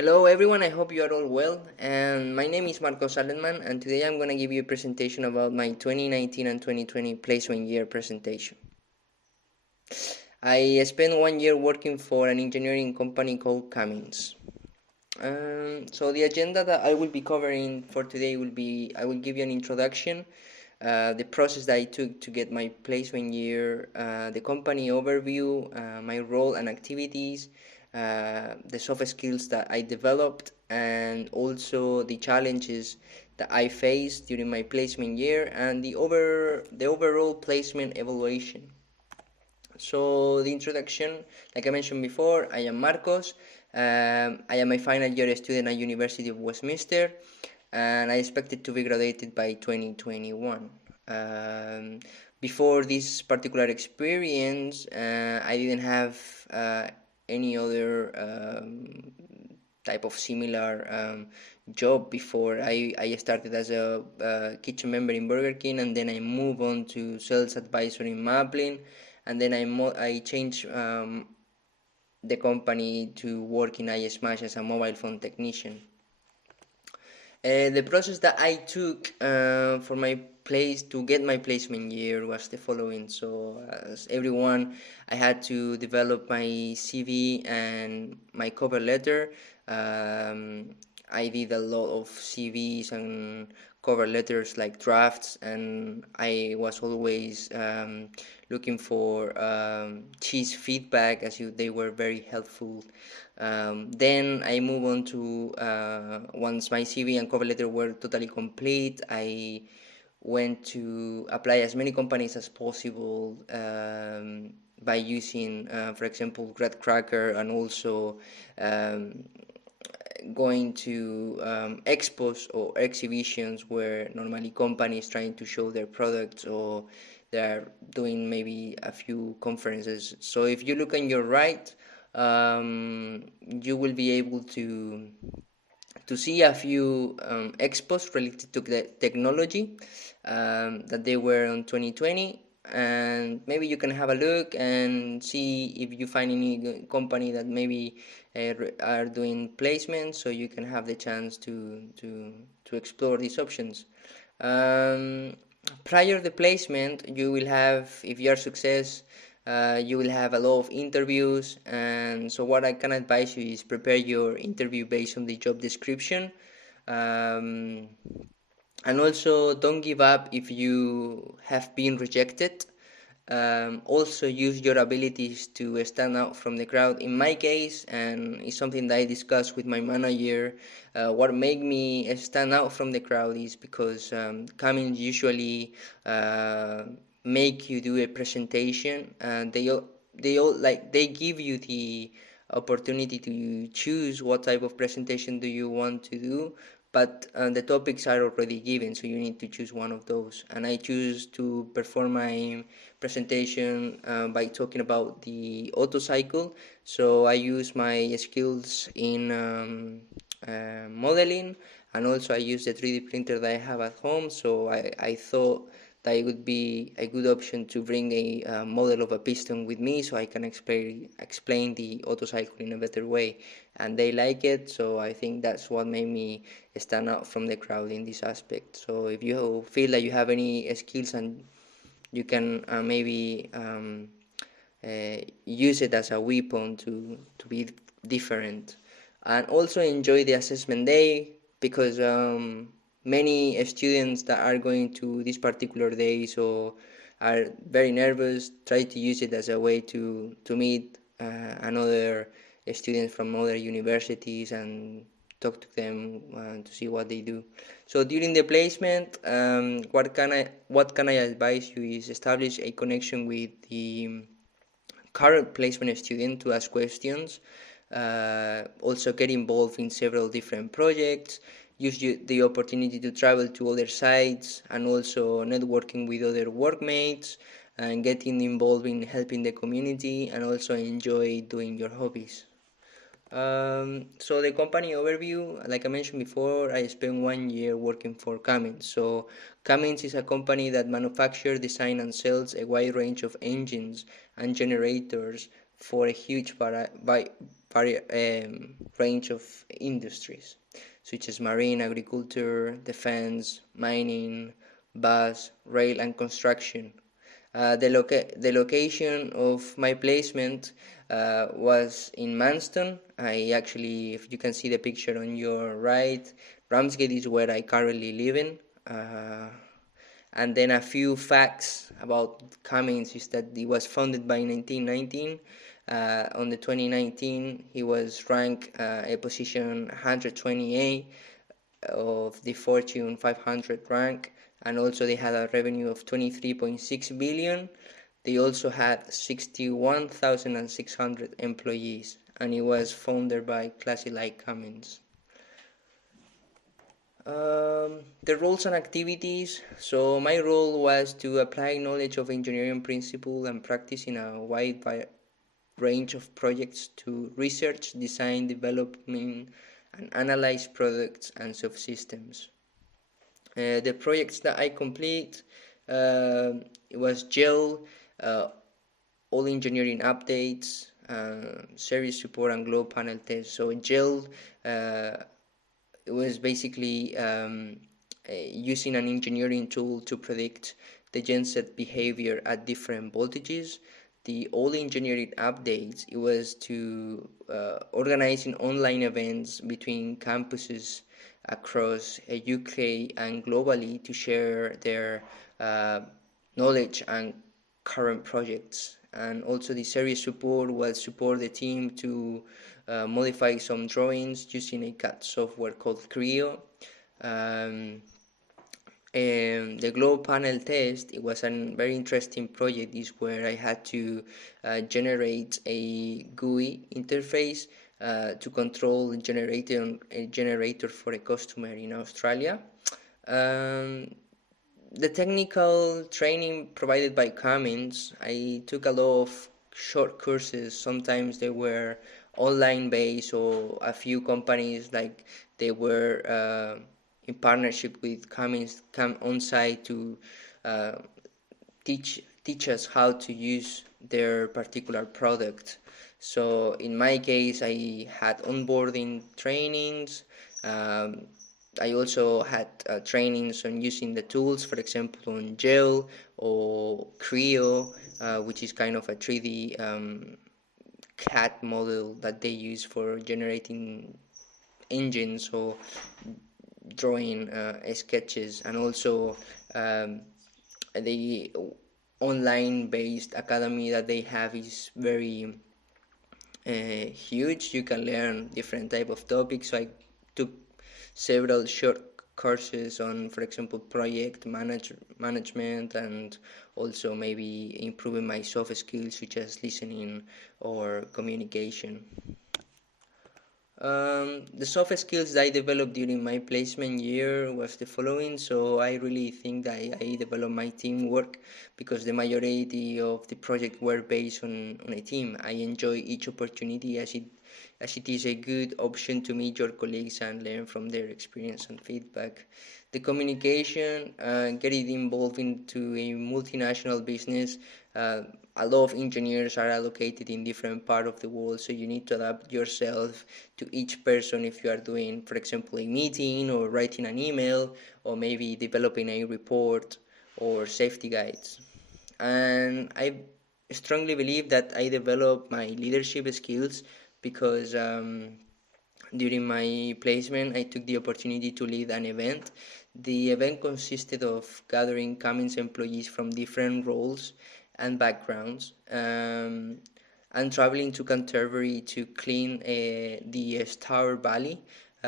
Hello everyone, I hope you are all well. And my name is Marcos Alenman, and today I'm going to give you a presentation about my 2019 and 2020 placement year presentation. I spent 1 year working for an engineering company called Cummins. So the agenda that I will be covering for today will be I will give you an introduction, the process that I took to get my placement year, the company overview, my role and activities, the soft skills that I developed, and also the challenges that I faced during my placement year and the overall placement evaluation. So the introduction, like I mentioned before, I am Marcos. I am a final year student at University of Westminster, and I expected to be graduated by 2021. Um, Before this particular experience, I didn't have any other type of similar job before. I started as a kitchen member in Burger King, and then I moved on to sales advisor in Maplin, and then I changed the company to work in iSmash as a mobile phone technician. The process that I took for my place to get my placement year was the following. So, as everyone, I had to develop my CV and my cover letter. I did a lot of CVs and cover letters like drafts, and I was always looking for cheese feedback as they were very helpful. Then I move on to once my CV and cover letter were totally complete, I went to apply as many companies as possible by using, for example, Cracker, and also um, going to expos or exhibitions where normally companies trying to show their products, or they're doing maybe a few conferences. So if you look on your right, you will be able to see a few expos related to the technology that they were on 2020, and maybe you can have a look and see if you find any company that maybe are doing placements, so you can have the chance to explore these options. um, Prior to the placement, you will have, if you are success, you will have a lot of interviews. And so what I can advise you is prepare your interview based on the job description. um, and also don't give up if you have been rejected. Also use your abilities to stand out from the crowd. In my case, and it's something that I discussed with my manager, what made me stand out from the crowd is because Cummins usually make you do a presentation, and they all like they give you the opportunity to choose what type of presentation do you want to do, but the topics are already given, so you need to choose one of those. And I choose to perform my presentation by talking about the auto cycle. So I use my skills in modeling, and also I use the 3D printer that I have at home. So I thought that it would be a good option to bring a model of a piston with me, so I can explain the auto cycle in a better way. And they like it, so I think that's what made me stand out from the crowd in this aspect. So if you feel that you have any skills and you can maybe use it as a weapon to be different, and also enjoy the assessment day, because many students that are going to this particular day so are very nervous, try to use it as a way to meet another students from other universities and talk to them to see what they do. So during the placement, what can I advise you is establish a connection with the current placement student to ask questions. Also get involved in several different projects. Use the opportunity to travel to other sites, and also networking with other workmates, and getting involved in helping the community, and also enjoy doing your hobbies. So the company overview, like I mentioned before, I spent 1 year working for Cummins. So Cummins is a company that manufactures, designs, and sells a wide range of engines and generators for a huge range of industries, such as marine, agriculture, defense, mining, bus, rail, and construction. The location of my placement was in Manston. I actually, if you can see the picture on your right, Ramsgate is where I currently live in. And then a few facts about Cummins is that it was founded by 1919. On the 2019, he was ranked a position 128 of the Fortune 500 rank, and also they had a revenue of 23.6 billion. They also had 61,600 employees, and it was founded by Classy Like Cummins. The roles and activities. So my role was to apply knowledge of engineering principle and practice in a wide range of projects to research, design, development, and analyze products and subsystems. The projects that I complete, it was GEL, all engineering updates, service support, and globe panel tests. So GEL, it was basically using an engineering tool to predict the genset behavior at different voltages. The all engineering updates, it was to organizing online events between campuses across UK and globally to share their knowledge and current projects. And also the service support will support the team to modify some drawings using a CAD software called Creo. And the globe panel test, it was a very interesting project. Is where I had to generate a GUI interface to control a generator for a customer in Australia. The technical training provided by Cummins, I took a lot of short courses. Sometimes they were online based, or a few companies like they were in partnership with Cummins come on site to uh, teach us how to use their particular product. So in my case, I had onboarding trainings. I also had trainings on using the tools, for example, on Gel or Creo, which is kind of a 3D CAD model that they use for generating engines or drawing sketches. And also the online based academy that they have is very huge. You can learn different type of topics. So I took several short courses on, for example, management, and also maybe improving my soft skills such as listening or communication. The soft skills that I developed during my placement year was the following. So I really think that I developed my teamwork because the majority of the project were based on a team. I enjoy each opportunity as it is a good option to meet your colleagues and learn from their experience and feedback. The communication, getting involved into a multinational business. A lot of engineers are allocated in different part of the world, so you need to adapt yourself to each person if you are doing, for example, a meeting or writing an email or maybe developing a report or safety guides. And I strongly believe that I developed my leadership skills because during my placement, I took the opportunity to lead an event. The event consisted of gathering Cummins employees from different roles and backgrounds, and traveling to Canterbury to clean the Stour Valley.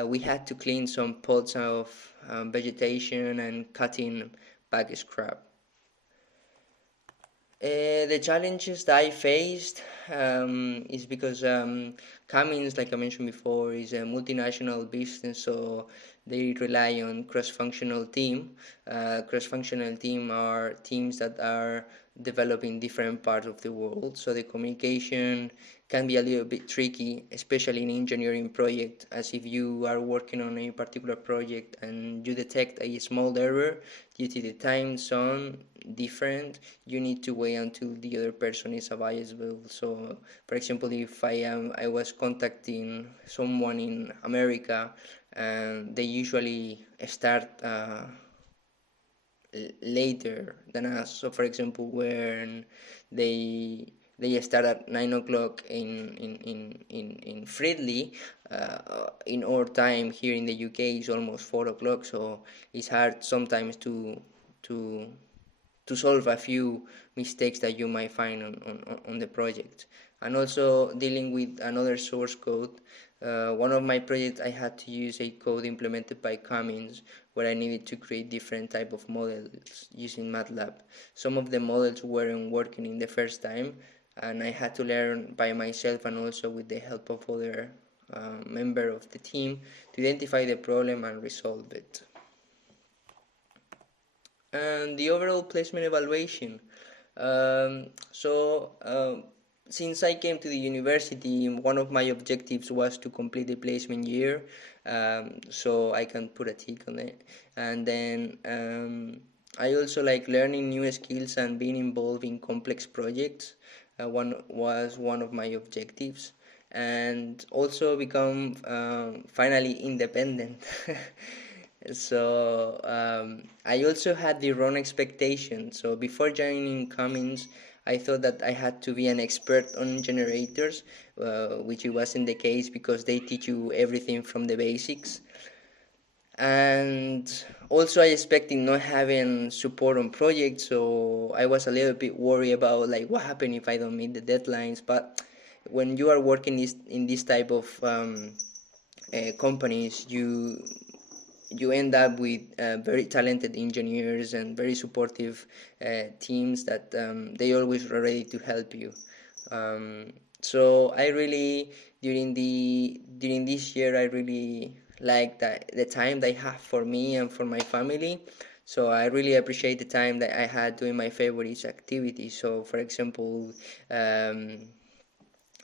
We had to clean some pods of vegetation and cutting back scrap. The challenges that I faced is because Cummins, like I mentioned before, is a multinational business, so they rely on cross-functional team. Cross-functional team are teams that are developing different parts of the world, so the communication can be a little bit tricky, especially in engineering project, as if you are working on a particular project and you detect a small error due to the time zone, different, you need to wait until the other person is available. So, for example, if I was contacting someone in America, and they usually start later than us. So, for example, when they they start at 9 o'clock in Fridley, in our time here in the UK is almost 4 o'clock. So it's hard sometimes to to solve a few mistakes that you might find on the project. And also dealing with another source code. One of my projects, I had to use a code implemented by Cummins, where I needed to create different type of models using MATLAB. Some of the models weren't working in the first time, and I had to learn by myself and also with the help of other member of the team to identify the problem and resolve it. And the overall placement evaluation. Since I came to the university, one of my objectives was to complete the placement year, so I can put a tick on it. And then I also like learning new skills and being involved in complex projects. One of my objectives, and also become finally independent. So I also had the wrong expectation. So before joining Cummins, I thought that I had to be an expert on generators, which it wasn't the case because they teach you everything from the basics. And also I expected not having support on projects, so I was a little bit worried about like what happened if I don't meet the deadlines. But when you are working in this type of companies, you end up with very talented engineers and very supportive teams that they always are ready to help you. So I really during this year I really like that the time they have for me and for my family. So I really appreciate the time that I had doing my favorite activities. So for example, I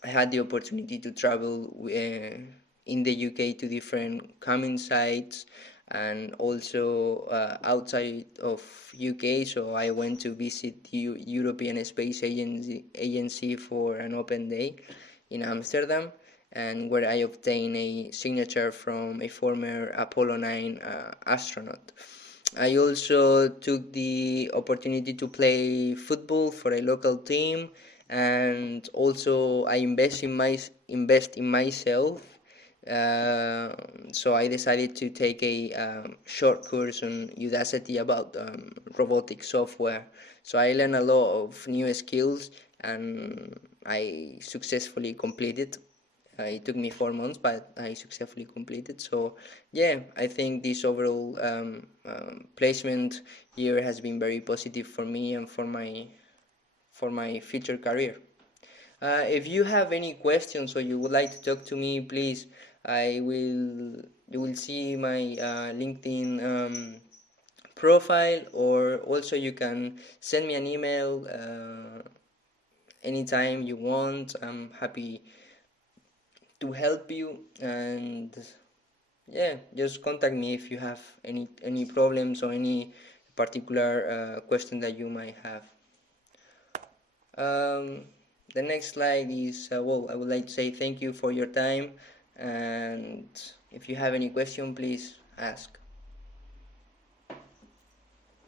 had the opportunity to travel in the UK to different Cummins sites, and also outside of UK. So I went to visit the European Space Agency for an open day in Amsterdam, and where I obtained a signature from a former Apollo 9 astronaut. I also took the opportunity to play football for a local team, and also I invest in myself. Uh, so I decided to take a short course on Udacity about robotic software. So I learned a lot of new skills, and I successfully completed. It took me 4 months, but I successfully completed. So, yeah, I think this overall placement year has been very positive for me and for my future career. If you have any questions or you would like to talk to me, please, I will you will see my LinkedIn profile, or also you can send me an email anytime you want. I'm happy to help you, and yeah, just contact me if you have any problems or any particular question that you might have. um, the next slide is well, I would like to say thank you for your time, and if you have any question, please ask.